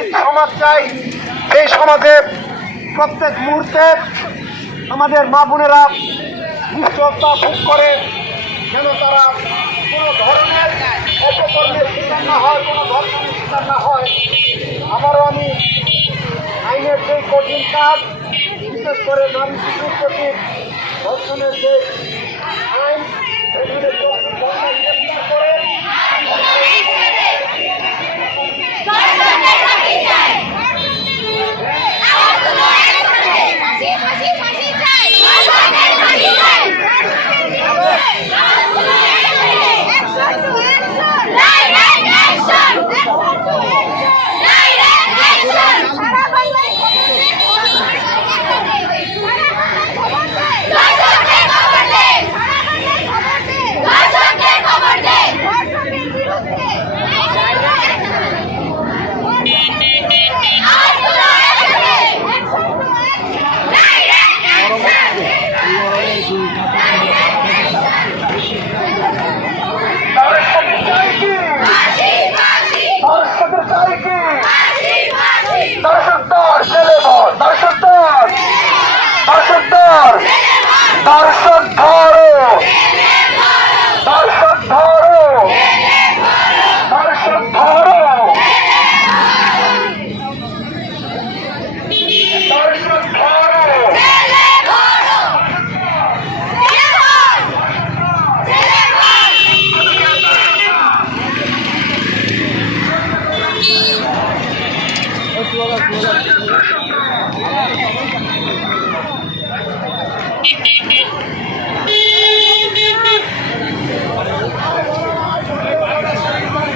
মুক্তির সমাজ চাই। এই সমাজে প্রত্যেক মুহূর্তে আমাদের মা বোনেরা নিশ্চয়তা ভোগ করে, যেন তারা কোনো ধরনের অপকর্মের শিকার না হয়, কোনো ধর্ষণের শিকার না হয়। আবারও আমি আইনের যে কঠিন কাজ, বিশেষ করে নারী শিশুর প্রতি ধর্ষণের যে আইন, সেগুলো করে দর্শক ধরো, দর্শক ধরো, দর্শক ধরো, দর্শক ধরো।